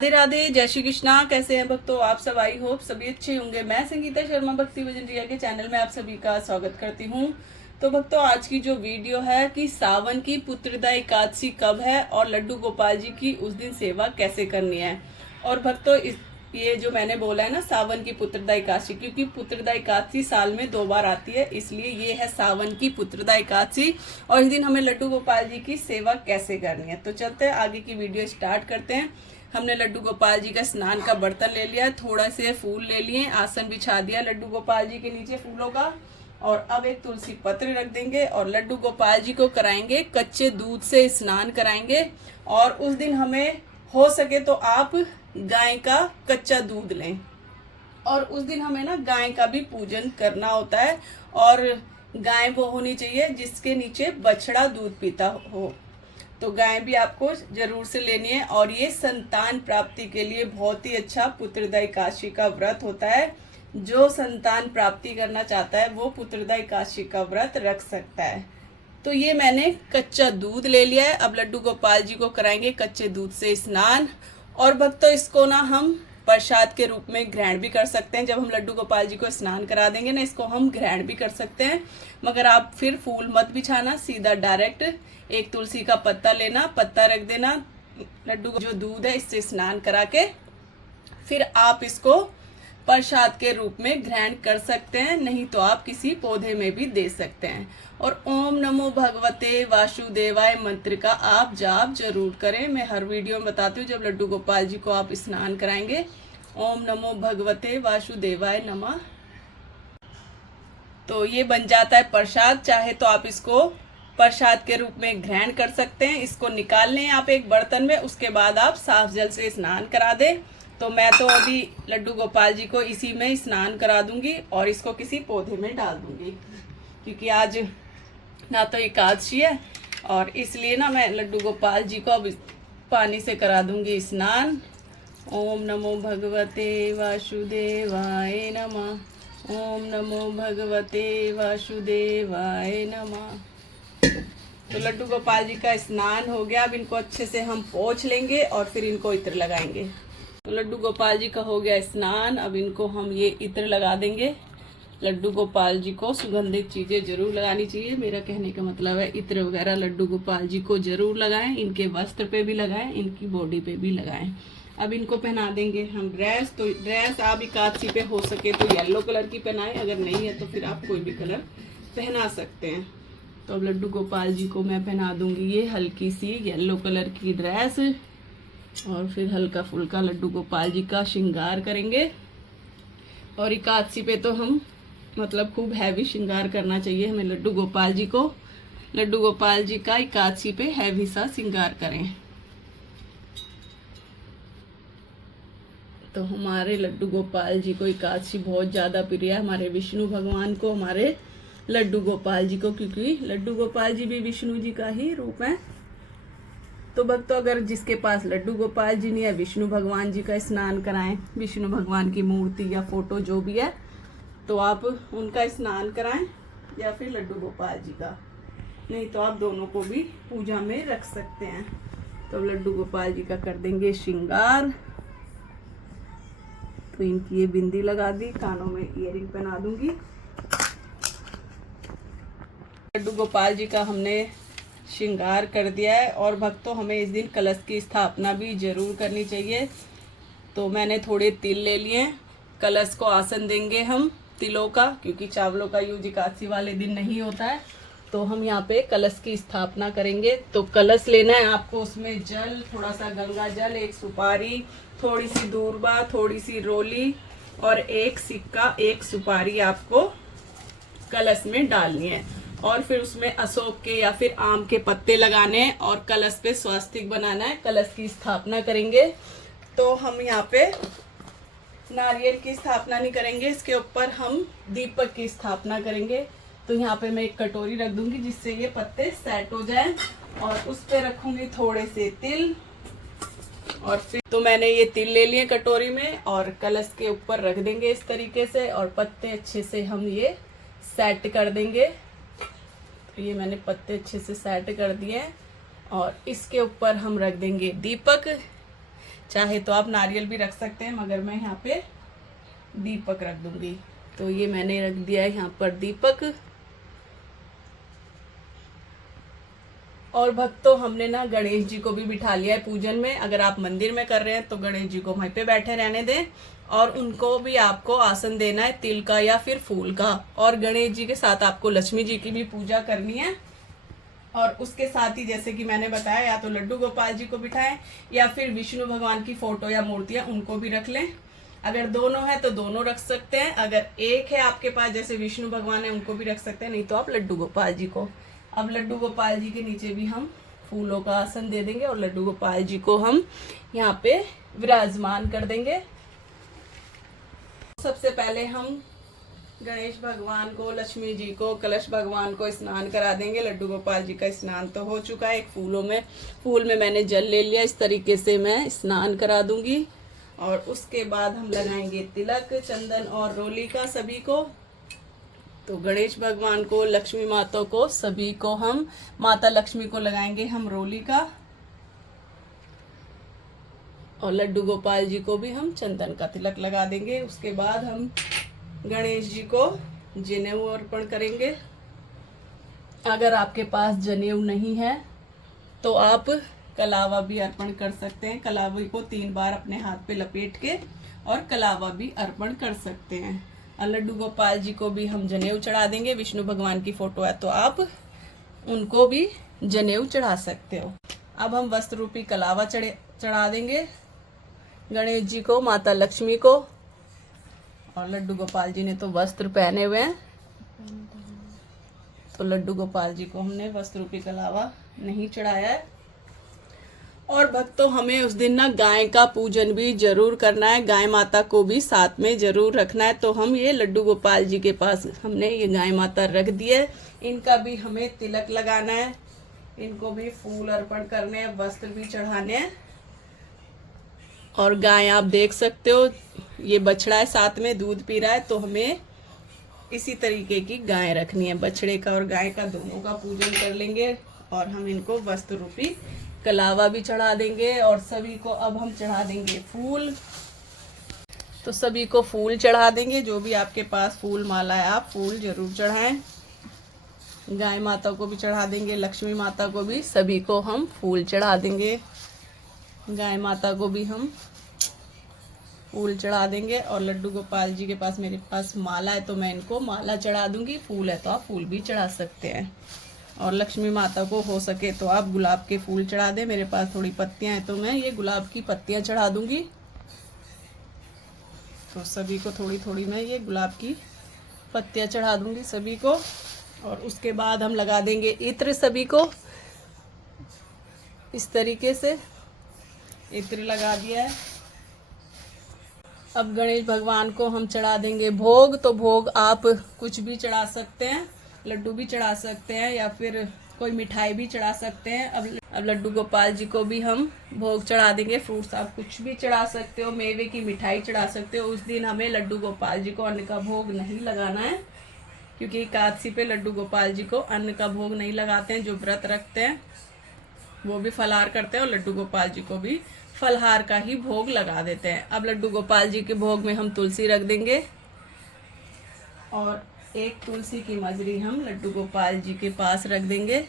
राधे राधे, जय श्री कृष्णा। कैसे हैं भक्तों आप सब? आई होप सभी अच्छे होंगे। मैं संगीता शर्मा भक्ति भजन रिया के चैनल में आप सभी का स्वागत करती हूँ। तो भक्तों, आज की जो वीडियो है कि सावन की पुत्रदा एकादशी कब है और लड्डू गोपाल जी की उस दिन सेवा कैसे करनी है। और भक्तों, ये जो मैंने बोला है ना सावन की पुत्रदा एकादशी, क्योंकि पुत्रदा एकादशी साल में 2 बार आती है, इसलिए ये है सावन की पुत्रदा एकादशी। और इस दिन हमें लड्डू गोपाल जी की सेवा कैसे करनी है। तो चलते हैं आगे की वीडियो स्टार्ट करते हैं। हमने लड्डू गोपाल जी का स्नान का बर्तन ले लिया, थोड़ा से फूल ले लिए, आसन बिछा दिया लड्डू गोपाल जी के नीचे फूलों का। और अब एक तुलसी पत्र रख देंगे और लड्डू गोपाल जी को कराएंगे कच्चे दूध से स्नान कराएंगे। और उस दिन हमें हो सके तो आप गाय का कच्चा दूध लें। और उस दिन हमें ना गाय का भी पूजन करना होता है। और गाय वो होनी चाहिए जिसके नीचे बछड़ा दूध पीता हो। तो गाय भी आपको जरूर से लेनी है। और ये संतान प्राप्ति के लिए बहुत ही अच्छा पुत्रदा एकादशी का व्रत होता है। जो संतान प्राप्ति करना चाहता है वो पुत्रदा एकादशी का व्रत रख सकता है। तो ये मैंने कच्चा दूध ले लिया है। अब लड्डू गोपाल जी को कराएंगे कच्चे दूध से स्नान। और भक्तों, इसको ना हम प्रसाद के रूप में ग्रहण भी कर सकते हैं। जब हम लड्डू गोपाल जी को स्नान करा देंगे ना, इसको हम ग्रहण भी कर सकते हैं। मगर आप फिर फूल मत बिछाना, सीधा डायरेक्ट एक तुलसी का पत्ता लेना, पत्ता रख देना, लड्डू जो दूध है इससे स्नान करा के फिर आप इसको प्रसाद के रूप में ग्रहण कर सकते हैं। नहीं तो आप किसी पौधे में भी दे सकते हैं। और ओम नमो भगवते वासुदेवाय मंत्र का आप जाप जरूर करें। मैं हर वीडियो में बताती हूँ जब लड्डू गोपाल जी को आप स्नान कराएंगे, ओम नमो भगवते वासुदेवाय नमः। तो ये बन जाता है प्रसाद। चाहे तो आप इसको प्रसाद के रूप में ग्रहण कर सकते हैं। इसको निकाल लें आप एक बर्तन में, उसके बाद आप साफ जल से स्नान करा दें। तो मैं तो अभी लड्डू गोपाल जी को इसी में स्नान करा दूंगी और इसको किसी पौधे में डाल दूंगी, क्योंकि आज ना तो एकादशी है। और इसलिए ना मैं लड्डू गोपाल जी को अब पानी से करा दूंगी स्नान। ओम नमो भगवते वासुदेवाय नमः। ओम नमो भगवते वासुदेवाय नमः। तो लड्डू गोपाल जी का स्नान हो गया। अब इनको अच्छे से हम पोंछ लेंगे और फिर इनको इत्र लगाएंगे। तो लड्डू गोपाल जी का हो गया स्नान। अब इनको हम ये इत्र लगा देंगे। लड्डू गोपाल जी को सुगंधित चीजें जरूर लगानी चाहिए। मेरा कहने का मतलब है इत्र वगैरह लड्डू गोपाल जी को जरूर लगाएं। इनके वस्त्र पे भी लगाएं, इनकी बॉडी पे भी लगाएं। अब इनको पहना देंगे हम ड्रेस। तो ड्रेस आप एकादशी पे हो सके तो येलो कलर की पहनाएं, अगर नहीं है तो फिर आप कोई भी कलर पहना सकते हैं। तो अब लड्डू गोपाल जी को मैं पहना दूंगी ये हल्की सी येलो कलर की ड्रेस। और फिर हल्का फुल्का लड्डू गोपाल जी का श्रृंगार करेंगे। और एकादशी पे तो हम मतलब खूब हैवी श्रृंगार करना चाहिए हमें लड्डू गोपाल जी को। लड्डू गोपाल जी का एकादशी पे हैवी सा श्रृंगार करें। तो हमारे लड्डू गोपाल जी को एकादशी बहुत ज्यादा प्रिय है, हमारे विष्णु भगवान को, हमारे लड्डू गोपाल जी को, क्योंकि लड्डू गोपाल जी भी विष्णु जी का ही रूप है। तो भक्तों, अगर जिसके पास लड्डू गोपाल जी नहीं है, विष्णु भगवान जी का स्नान कराएं। विष्णु भगवान की मूर्ति या फोटो जो भी है तो आप उनका स्नान कराएं, या फिर लड्डू गोपाल जी का। नहीं तो आप दोनों को भी पूजा में रख सकते हैं। तो लड्डू गोपाल जी का कर देंगे श्रृंगार। तो इनकी ये बिंदी लगा दी, कानों में ईयरिंग पहना दूंगी। लड्डू गोपाल जी का हमने श्रृंगार कर दिया है। और भक्तों, हमें इस दिन कलश की स्थापना भी जरूर करनी चाहिए। तो मैंने थोड़े तिल ले लिए। कलश को आसन देंगे हम तिलों का, क्योंकि चावलों का यूज एकादशी वाले दिन नहीं होता है। तो हम यहाँ पे कलश की स्थापना करेंगे। तो कलश लेना है आपको, उसमें जल, थोड़ा सा गंगा जल, एक सुपारी, थोड़ी सी दूर्बा, थोड़ी सी रोली और एक सिक्का, एक सुपारी आपको कलश में डालनी है। और फिर उसमें अशोक के या फिर आम के पत्ते लगाने हैं और कलश पे स्वास्तिक बनाना है। कलश की स्थापना करेंगे। तो हम यहाँ पे नारियल की स्थापना नहीं करेंगे, इसके ऊपर हम दीपक की स्थापना करेंगे। तो यहाँ पे मैं एक कटोरी रख दूंगी जिससे ये पत्ते सेट हो जाएं। और उस पे रखूंगी थोड़े से तिल। और फिर तो मैंने ये तिल ले लिए कटोरी में और कलश के ऊपर रख देंगे इस तरीके से। और पत्ते अच्छे से हम ये सेट कर देंगे। तो ये मैंने पत्ते अच्छे से सेट कर दिए। और इसके ऊपर हम रख देंगे दीपक। चाहे तो आप नारियल भी रख सकते हैं, मगर मैं यहाँ पे दीपक रख दूंगी। तो ये मैंने रख दिया है यहाँ पर दीपक। और भक्तों, हमने ना गणेश जी को भी बिठा लिया है पूजन में। अगर आप मंदिर में कर रहे हैं तो गणेश जी को वहीं पे बैठे रहने दें, और उनको भी आपको आसन देना है तिल का या फिर फूल का। और गणेश जी के साथ आपको लक्ष्मी जी की भी पूजा करनी है। और उसके साथ ही जैसे कि मैंने बताया, या तो लड्डू गोपाल जी को बिठाएं या फिर विष्णु भगवान की फोटो या मूर्तियां उनको भी रख लें। अगर दोनों है तो दोनों रख सकते हैं, अगर एक है आपके पास जैसे विष्णु भगवान है उनको भी रख सकते हैं, नहीं तो आप लड्डू गोपाल जी को। अब लड्डू गोपाल जी के नीचे भी हम फूलों का आसन दे देंगे और लड्डू गोपाल जी को हम यहाँ पे विराजमान कर देंगे। सबसे पहले हम गणेश भगवान को, लक्ष्मी जी को, कलश भगवान को स्नान करा देंगे। लड्डू गोपाल जी का स्नान तो हो चुका है, एक फूल में मैंने जल ले लिया, इस तरीके से मैं स्नान करा दूंगी। और उसके बाद हम लगाएंगे तिलक, चंदन और रोली का सभी को। तो गणेश भगवान को, लक्ष्मी माता को, सभी को हम, माता लक्ष्मी को लगाएंगे हम रोली का, और लड्डू गोपाल जी को भी हम चंदन का तिलक लगा देंगे। उसके बाद हम गणेश जी को जनेऊ अर्पण करेंगे। अगर आपके पास जनेऊ नहीं है तो आप कलावा भी अर्पण कर सकते हैं। कलावे को 3 बार अपने हाथ पे लपेट के और कलावा भी अर्पण कर सकते हैं। और लड्डू गोपाल जी को भी हम जनेऊ चढ़ा देंगे। विष्णु भगवान की फोटो है तो आप उनको भी जनेऊ चढ़ा सकते हो। अब हम वस्त्र रूपी कलावा चढ़ा देंगे गणेश जी को, माता लक्ष्मी को। और लड्डू गोपाल जी ने तो वस्त्र पहने हुए हैं, तो लड्डू गोपाल जी को हमने वस्त्र रूपी कलावा नहीं चढ़ाया है। और भक्तों, हमें उस दिन ना गाय का पूजन भी जरूर करना है, गाय माता को भी साथ में जरूर रखना है। तो हम ये लड्डू गोपाल जी के पास हमने ये गाय माता रख दी है। इनका भी हमें तिलक लगाना है, इनको भी फूल अर्पण करने हैं, वस्त्र भी चढ़ाने हैं। और गाय आप देख सकते हो, ये बछड़ा है, साथ में दूध पी रहा है। तो हमें इसी तरीके की गाय रखनी है, बछड़े का और गाय का दोनों का पूजन कर लेंगे। और हम इनको वस्त्र रूपी कलावा भी चढ़ा देंगे। और सभी को अब हम चढ़ा देंगे फूल। तो सभी को फूल चढ़ा देंगे, जो भी आपके पास फूल माला है आप फूल जरूर चढ़ाएं। गाय माता को भी चढ़ा देंगे, लक्ष्मी माता को भी, सभी को हम फूल चढ़ा देंगे। गाय माता को भी हम फूल चढ़ा देंगे। और लड्डू गोपाल जी के पास, मेरे पास माला है तो मैं इनको माला चढ़ा दूंगी, फूल है तो आप फूल भी चढ़ा सकते हैं। और लक्ष्मी माता को हो सके तो आप गुलाब के फूल चढ़ा दें। मेरे पास थोड़ी पत्तियां हैं तो मैं ये गुलाब की पत्तियां चढ़ा दूंगी। तो सभी को थोड़ी थोड़ी मैं ये गुलाब की पत्तियां चढ़ा दूंगी सभी को। और उसके बाद हम लगा देंगे इत्र, सभी को इस तरीके से इत्र लगा दिया है। अब गणेश भगवान को हम चढ़ा देंगे भोग। तो भोग आप कुछ भी चढ़ा सकते हैं, लड्डू भी चढ़ा सकते हैं या फिर कोई मिठाई भी चढ़ा सकते हैं। अब लड्डू गोपाल जी को भी हम भोग चढ़ा देंगे। फ्रूट्स आप कुछ भी चढ़ा सकते हो, मेवे की मिठाई चढ़ा सकते हो। उस दिन हमें लड्डू गोपाल जी को अन्न का भोग नहीं लगाना है, क्योंकि एकादशी पे लड्डू गोपाल जी को अन्न का भोग नहीं लगाते हैं। जो व्रत रखते हैं वो भी फलाहार करते हैं और लड्डू गोपाल जी को भी फलहार का ही भोग लगा देते हैं। अब लड्डू गोपाल जी के भोग में हम तुलसी रख देंगे और एक तुलसी की मजरी हम लड्डू गोपाल जी के पास रख देंगे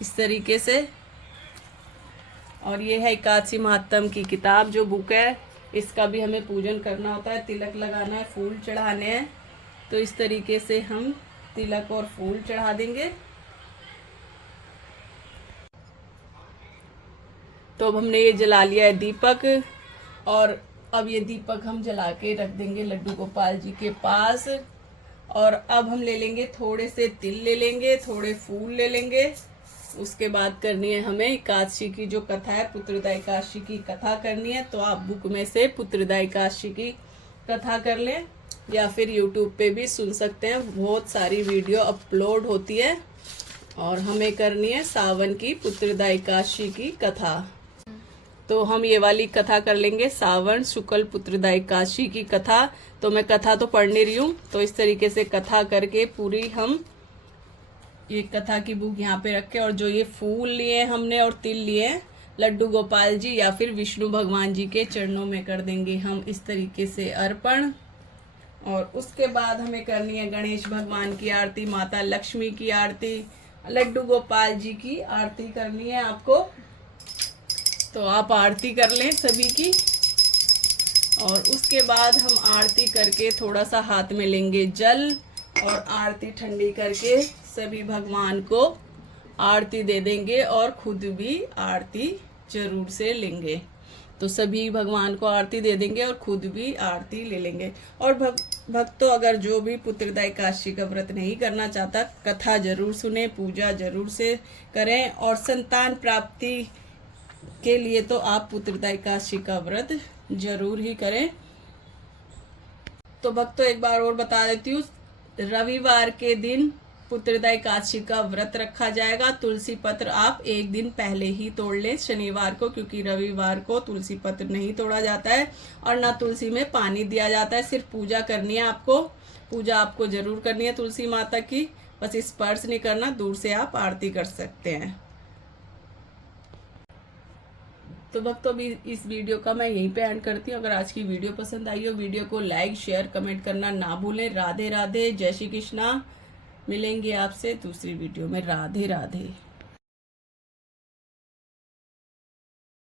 इस तरीके से। और ये है एकादशी महात्म की किताब, जो बुक है, इसका भी हमें पूजन करना होता है, तिलक लगाना है, फूल चढ़ाने हैं। तो इस तरीके से हम तिलक और फूल चढ़ा देंगे। तो अब हमने ये जला लिया है दीपक, और अब ये दीपक हम जला के रख देंगे लड्डू गोपाल जी के पास। और अब हम ले लेंगे थोड़े से तिल ले लेंगे, थोड़े फूल ले लेंगे। उसके बाद करनी है हमें एकादशी की जो कथा है, पुत्रदा एकादशी की कथा करनी है। तो आप बुक में से पुत्रदा एकादशी की कथा कर लें या फिर यूट्यूब पे भी सुन सकते हैं, बहुत सारी वीडियो अपलोड होती है। और हमें करनी है सावन की पुत्रदा एकादशी की कथा। तो हम ये वाली कथा कर लेंगे, सावन शुक्ल पुत्रदा एकादशी की कथा। तो मैं कथा तो पढ़ नहीं रही हूँ, तो इस तरीके से कथा करके पूरी हम ये कथा की बुक यहाँ पे रखे। और जो ये फूल लिए हमने और तिल लिए, लड्डू गोपाल जी या फिर विष्णु भगवान जी के चरणों में कर देंगे हम इस तरीके से अर्पण। और उसके बाद हमें करनी है गणेश भगवान की आरती, माता लक्ष्मी की आरती, लड्डू गोपाल जी की आरती करनी है आपको। तो आप आरती कर लें सभी की। और उसके बाद हम आरती करके थोड़ा सा हाथ में लेंगे जल और आरती ठंडी करके सभी भगवान को आरती दे देंगे और खुद भी आरती जरूर से लेंगे। तो सभी भगवान को आरती दे देंगे और खुद भी आरती ले लेंगे। और भक्तों अगर जो भी पुत्रदा एकादशी का व्रत नहीं करना चाहता, कथा जरूर सुने, पूजा जरूर से करें और संतान प्राप्ति के लिए तो आप पुत्रदा एकादशी का व्रत जरूर ही करें। तो भक्तों एक बार और बता देती हूँ, रविवार के दिन पुत्रदा एकादशी का व्रत रखा जाएगा। तुलसी पत्र आप एक दिन पहले ही तोड़ लें शनिवार को, क्योंकि रविवार को तुलसी पत्र नहीं तोड़ा जाता है और ना तुलसी में पानी दिया जाता है। सिर्फ पूजा करनी है आपको, पूजा आपको जरूर करनी है तुलसी माता की, बस स्पर्श नहीं करना, दूर से आप आरती कर सकते हैं। तो भक्तों अभी इस वीडियो का मैं यहीं पे एंड करती हूँ। अगर आज की वीडियो पसंद आई हो, वीडियो को लाइक शेयर कमेंट करना ना भूलें। राधे राधे, जय श्री कृष्णा। मिलेंगे आपसे दूसरी वीडियो में। राधे राधे।